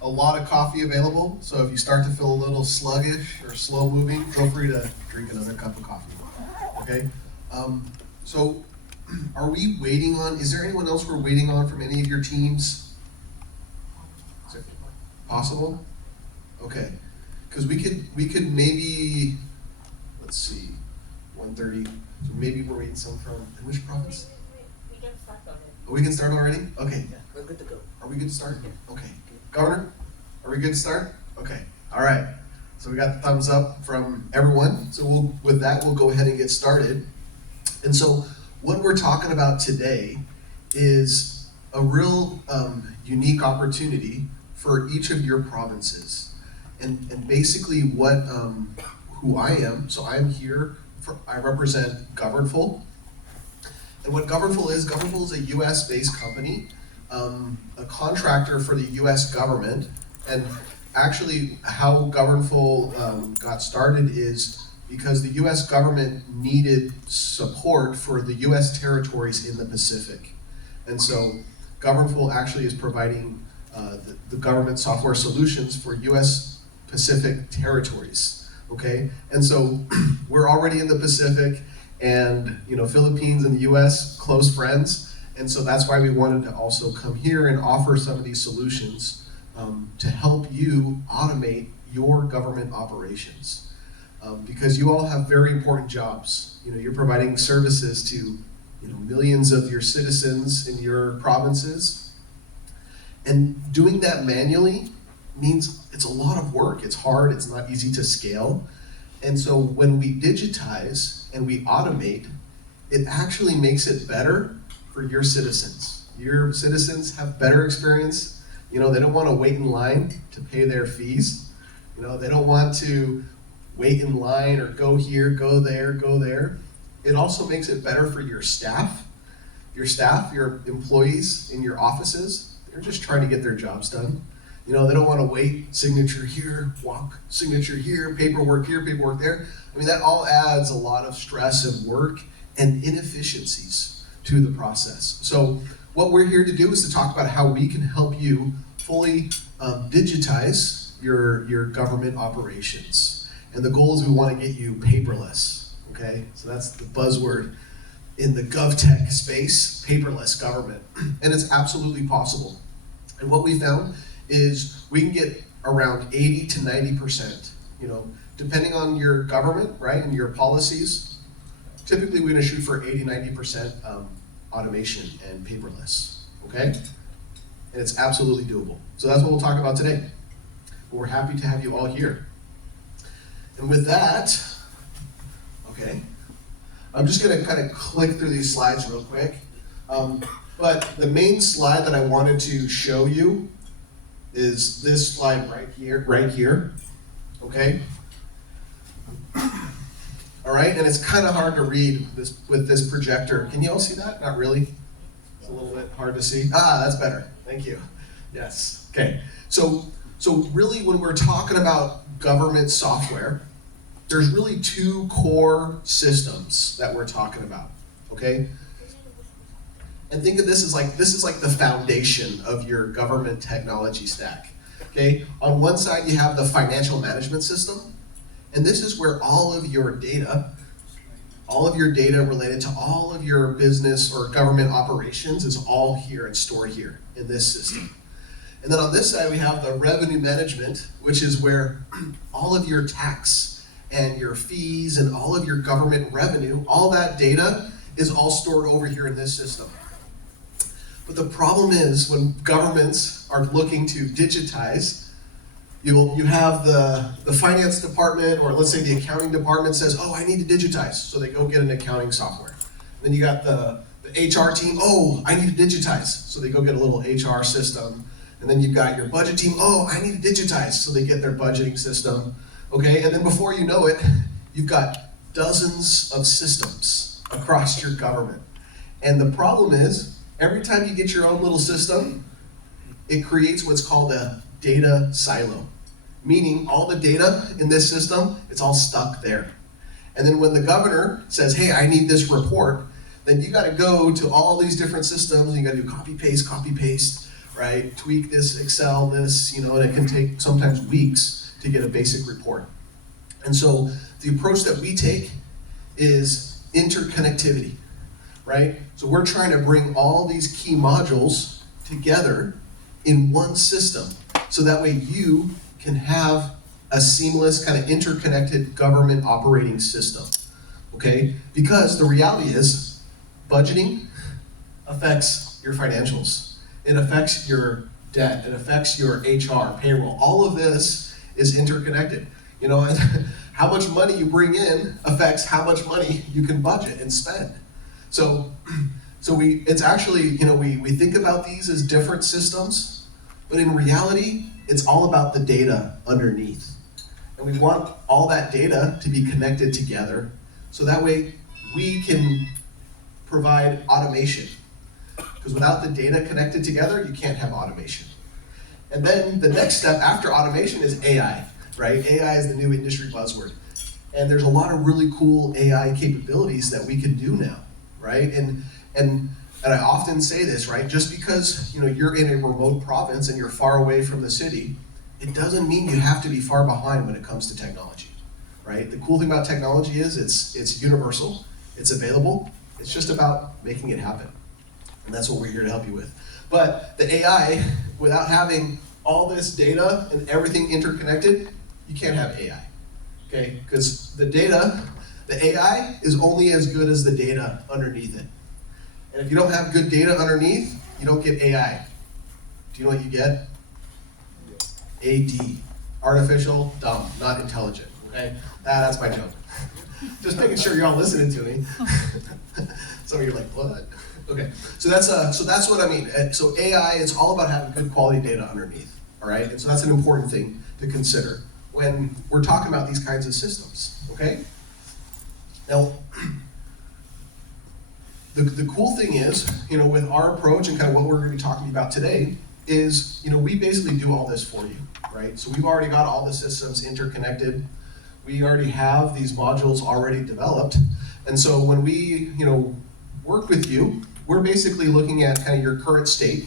a lot of coffee available, so if you start to feel a little sluggish or slow moving, feel free to drink another cup of coffee, okay? So are we waiting on, is there anyone else we're waiting on from any of your teams? Is it possible? Okay, because we could maybe, let's see, 1:30, so maybe we're waiting some from, in which province? We can start already. Oh, we can start already? Okay. Yeah, we're good to go. Are we good to start? Okay. Governor, are we good to start? Okay. All right. So we got the thumbs up from everyone. So with that, we'll go ahead and get started. And so what we're talking about today is a real unique opportunity for each of your provinces. And basically what, who I am, so I'm here, I represent Governful. And what Governful is a US-based company, a contractor for the US government. And actually how Governful got started is because the US government needed support for the US territories in the Pacific. And so Governful actually is providing the government software solutions for US Pacific territories, okay? And so we're already in the Pacific, and Philippines and the US, close friends, and so that's why we wanted to also come here and offer some of these solutions to help you automate your government operations. Because you all have very important jobs. You're providing services to millions of your citizens in your provinces, and doing that manually means it's a lot of work. It's hard, it's not easy to scale. And so when we digitize and we automate, it actually makes it better for your citizens. Your citizens have better experience. They don't want to wait in line to pay their fees. They don't want to wait in line or go here, go there, go there. It also makes it better for your staff. Your employees in your offices, they're just trying to get their jobs done. They don't want to wait, signature here, walk, signature here, paperwork there. I mean, that all adds a lot of stress and work and inefficiencies to the process. So what we're here to do is to talk about how we can help you fully digitize your government operations. And the goal is we want to get you paperless, okay? So that's the buzzword in the GovTech space, paperless government. And it's absolutely possible. And what we found is we can get around 80 to 90%, depending on your government, right, and your policies. Typically, we're going to shoot for 80, 90% automation and paperless, okay? And it's absolutely doable. So that's what we'll talk about today. We're happy to have you all here. And with that, okay, I'm just going to kind of click through these slides real quick. But the main slide that I wanted to show you is this slide right here, okay? All right, and it's kind of hard to read with this projector. Can you all see that? Not really. It's a little bit hard to see. Ah, that's better. Thank you. Yes. Okay. So really, when we're talking about government software, there's really two core systems that we're talking about. Okay. And think of this as like the foundation of your government technology stack. Okay. On one side, you have the financial management system. And this is where all of your data related to all of your business or government operations is all here and stored here in this system. And then on this side, we have the revenue management, which is where all of your tax and your fees and all of your government revenue, all that data is all stored over here in this system. But the problem is when governments are looking to digitize, you have the finance department, or let's say the accounting department says, oh, I need to digitize. So they go get an accounting software. Then you got the HR team, oh, I need to digitize. So they go get a little HR system. And then you've got your budget team, oh, I need to digitize. So they get their budgeting system. Okay, and then before you know it, you've got dozens of systems across your government. And the problem is, every time you get your own little system, it creates what's called a data silo. Meaning all the data in this system, it's all stuck there. And then when the governor says, hey, I need this report, then you gotta go to all these different systems, and you gotta do copy, paste, right? Tweak this, Excel this, and it can take sometimes weeks to get a basic report. And so the approach that we take is interconnectivity, right? So we're trying to bring all these key modules together in one system, so that way you can have a seamless kind of interconnected government operating system, okay? Because the reality is, budgeting affects your financials. It affects your debt, it affects your HR, payroll. All of this is interconnected. And how much money you bring in affects how much money you can budget and spend. So it's actually, we think about these as different systems, but in reality, it's all about the data underneath. And we want all that data to be connected together, so that way we can provide automation. Because without the data connected together, you can't have automation. And then the next step after automation is AI, right? AI is the new industry buzzword. And there's a lot of really cool AI capabilities that we can do now, right? And I often say this, right? Just because you're in a remote province and you're far away from the city, it doesn't mean you have to be far behind when it comes to technology, right? The cool thing about technology is it's universal, it's available, it's just about making it happen. And that's what we're here to help you with. But the AI, without having all this data and everything interconnected, you can't have AI, okay? Because the AI is only as good as the data underneath it. And if you don't have good data underneath, you don't get AI. Do you know what you get? AD, artificial, dumb, not intelligent, okay? That's my joke. Just making sure you're all listening to me. Some of you are like, what? Okay, so that's what I mean. So AI, it's all about having good quality data underneath, all right? And so that's an important thing to consider when we're talking about these kinds of systems, okay? Now, the cool thing is, with our approach and kind of what we're going to be talking about today is, we basically do all this for you, right? So we've already got all the systems interconnected. We already have these modules already developed. And so when we, work with you, we're basically looking at kind of your current state,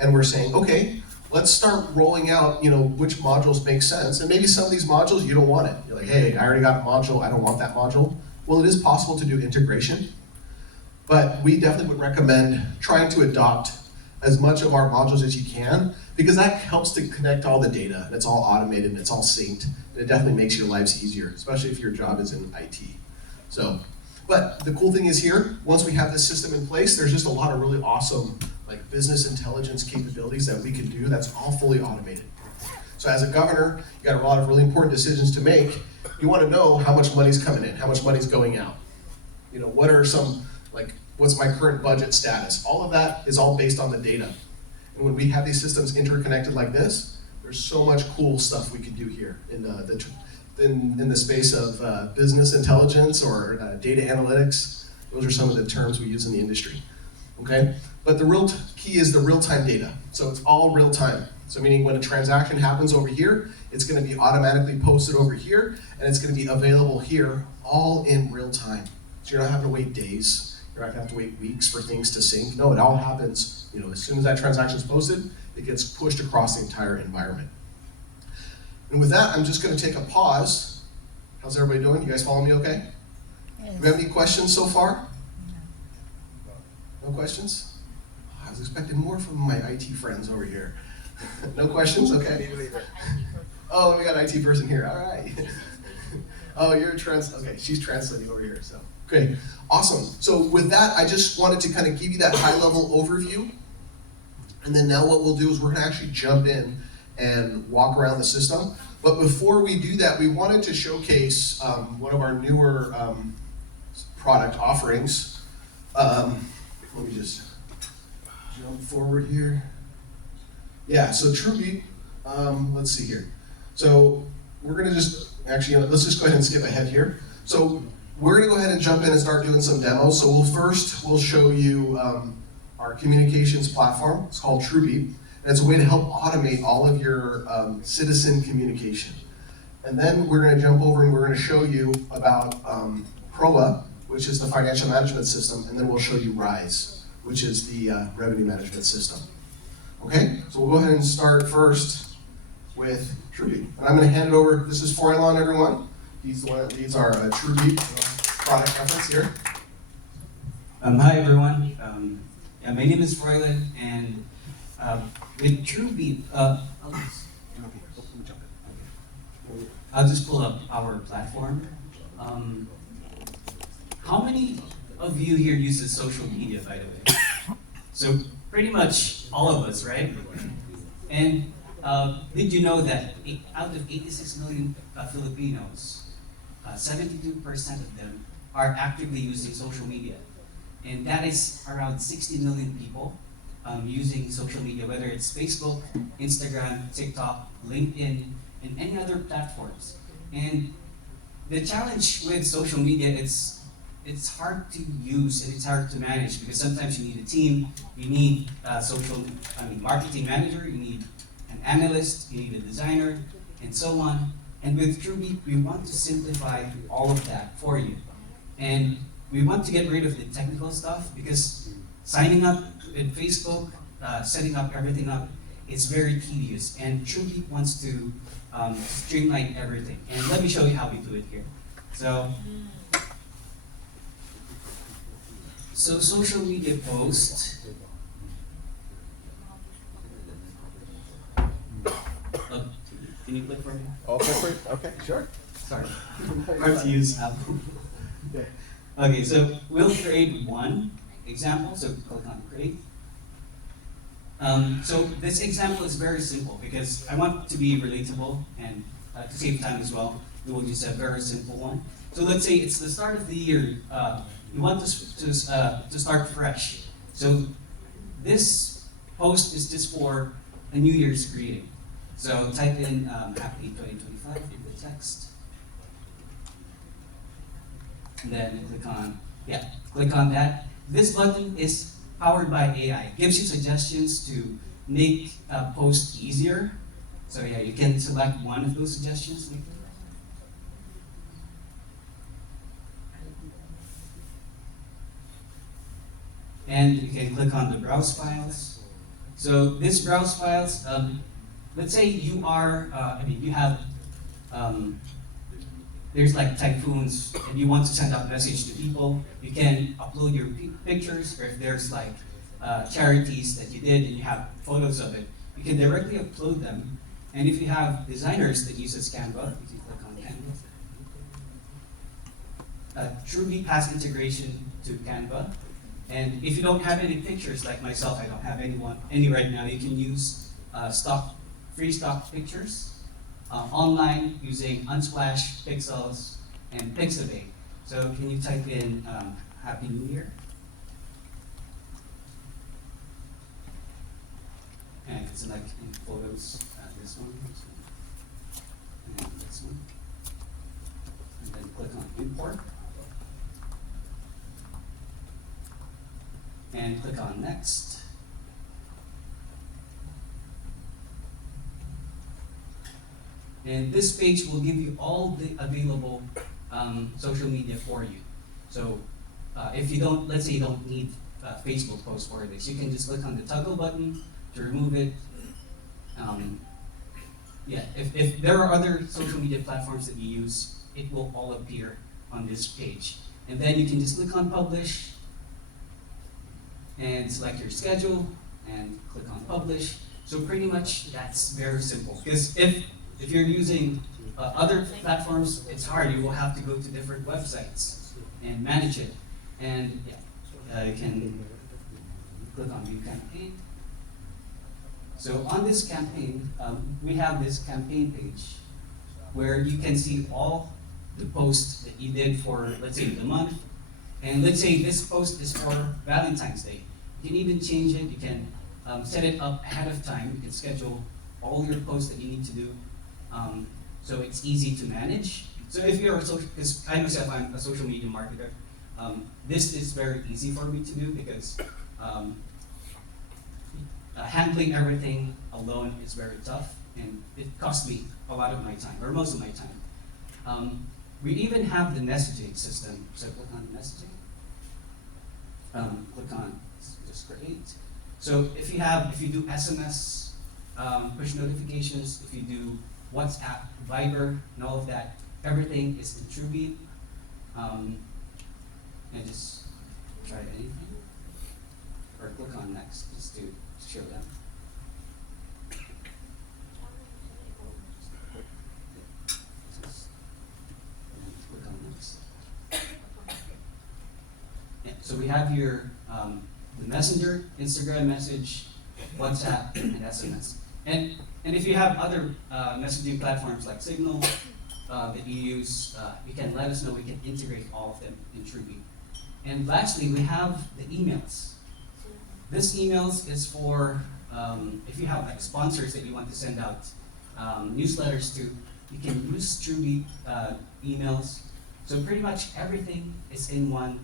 and we're saying, okay, let's start rolling out, which modules make sense. And maybe some of these modules, you don't want it. You're like, hey, I already got a module, I don't want that module. Well, it is possible to do integration, but we definitely would recommend trying to adopt as much of our modules as you can, because that helps to connect all the data, and it's all automated, and it's all synced, and it definitely makes your lives easier, especially if your job is in IT. But the cool thing is here, once we have this system in place, there's just a lot of really awesome business intelligence capabilities that we can do that's all fully automated. So as a governor, you got a lot of really important decisions to make. You want to know how much money's coming in, how much money's going out. What are some, what's my current budget status? All of that is all based on the data. And when we have these systems interconnected like this, there's so much cool stuff we can do here in the space of business intelligence or data analytics. Those are some of the terms we use in the industry, okay? But the real key is the real-time data. So it's all real-time. So meaning when a transaction happens over here, it's gonna be automatically posted over here, and it's gonna be available here, all in real time. So you're not having to wait days, you're not gonna have to wait weeks for things to sync. No, it all happens, as soon as that transaction's posted, it gets pushed across the entire environment. And with that, I'm just gonna take a pause. How's everybody doing? You guys follow me okay? Yes. Do we have any questions so far? No questions? I was expecting more from my IT friends over here. No questions? Okay. Oh, we got an IT person here. All right. Oh, okay, she's translating over here. So, okay, awesome. So with that, I just wanted to kind of give you that high-level overview. And then now what we'll do is we're gonna actually jump in and walk around the system. But before we do that, we wanted to showcase one of our newer product offerings. Let me just jump forward here. Yeah, so TrueBeat, let's see here. So we're gonna let's just go ahead and skip ahead here. So we're gonna go ahead and jump in and start doing some demos. So we'll show you our communications platform. It's called TrueBeat, and it's a way to help automate all of your citizen communication. And then we're gonna jump over and we're gonna show you about PROA, which is the financial management system, and then we'll show you RAIS, which is the revenue management system. Okay, so we'll go ahead and start first with TrueBeat. And I'm going to hand it over. This is Froylan, everyone. He's the one that leads our TrueBeat product efforts here. Hi everyone. Yeah, my name is Froylan, and with TrueBeat, I'll just pull up our platform. How many of you here uses social media, by the way? So pretty much all of us, right? And did you know that out of 86 million Filipinos, 72% of them are actively using social media? And that is around 60 million people using social media, whether it's Facebook, Instagram, TikTok, LinkedIn, and any other platforms. And the challenge with social media, it's hard to use and it's hard to manage because sometimes you need a team, you need marketing manager, you need an analyst, you need a designer, and so on. And with TrueBeat, we want to simplify all of that for you. And we want to get rid of the technical stuff because signing up with Facebook, setting up everything up, is very tedious. And TrueBeat wants to streamline everything. And let me show you how we do it here. So social media post. Can you click for me? Okay, sure. Sorry. Hard to use Apple. Okay, so we'll create one example. So click on create. So this example is very simple because I want it to be relatable and to save time as well. We will use a very simple one. So let's say it's the start of the year. You want to start fresh. So this post is just for a New Year's greeting. So type in happy 2025 in the text. And then click on that. This button is powered by AI. It gives you suggestions to make a post easier. So yeah, you can select one of those suggestions. And you can click on the browse files. So this browse files, let's say you are, you have, there's like typhoons and you want to send out a message to people, you can upload your pictures, or if there's like charities that you did and you have photos of it, you can directly upload them. And if you have designers that uses Canva, you can click on Canva. TrueBeat has integration to Canva. And if you don't have any pictures, like myself, I don't have any right now, you can use free stock pictures online using Unsplash, Pixels, and Pixabay. So can you type in Happy New Year? And it's like in photos, this one, and this one. And then click on import. And click on next. And this page will give you all the available social media for you. So if you don't, let's say you don't need Facebook posts for this, you can just click on the toggle button to remove it. If there are other social media platforms that you use, it will all appear on this page. And then you can just click on publish and select your schedule and click on publish. So pretty much that's very simple. Because if you're using other platforms, it's hard. You will have to go to different websites and manage it. And you can click on view campaign. So on this campaign, we have this campaign page where you can see all the posts that you did for, let's say, the month. And let's say this post is for Valentine's Day. You can even change it. You can set it up ahead of time. You can schedule all your posts that you need to do. So it's easy to manage. So if you're because I myself, I'm a social media marketer, this is very easy for me to do because handling everything alone is very tough and it costs me a lot of my time, or most of my time. We even have the messaging system. So click on the messaging. Click on just create. So if you do SMS, push notifications, if you do WhatsApp, Viber, and all of that, everything is in TrueBeat. And just try anything, or click on next just to show them. Click on next. Yeah, so we have here the Messenger, Instagram message, WhatsApp, and SMS. And if you have other messaging platforms like Signal that you use, you can let us know. We can integrate all of them in TrueBeat. And lastly, we have the emails. This emails is for if you have like sponsors that you want to send out newsletters to, you can use TrueBeat emails. So pretty much everything is in one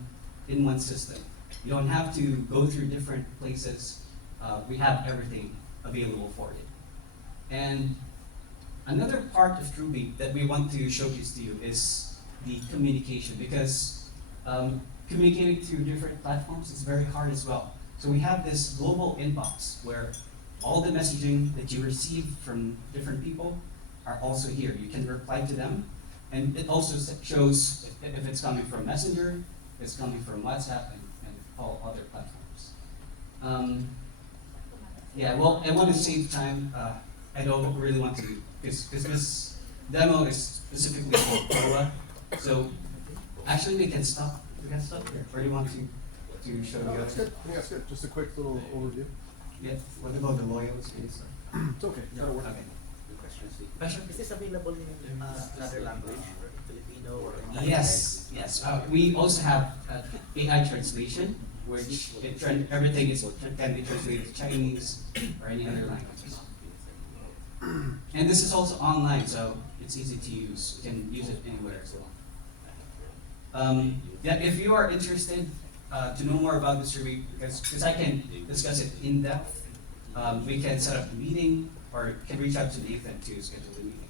system. You don't have to go through different places. We have everything available for you. And another part of TrueBeat that we want to showcase to you is the communication, because communicating through different platforms is very hard as well. So we have this global inbox where all the messaging that you receive from different people are also here. You can reply to them, and it also shows if it's coming from Messenger, if it's coming from WhatsApp, and all other platforms. Yeah, well, I want to save time. I don't really want to, because this demo is specifically for PROA. So actually we can stop. We can stop here. Or do you want to show you? That's good. Yeah, that's good. Just a quick little overview. Yeah. What about the loyalty and stuff? It's okay. That'll work. Okay. Question? Is this available in another language, Filipino or English? Yes, yes. We also have AI translation, which everything can be translated to Chinese or any other languages. And this is also online, so it's easy to use. You can use it anywhere as well. Yeah, if you are interested to know more about this review, because I can discuss it in depth, we can set up a meeting, or can reach out to Nathan to schedule a meeting.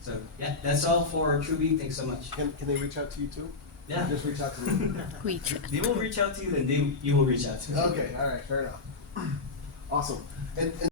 So yeah, that's all for TrueBeat. Thanks so much. Can they reach out to you too? Yeah. Just reach out to me. They will reach out to you, then you will reach out to them. Okay. All right. Fair enough. Awesome. And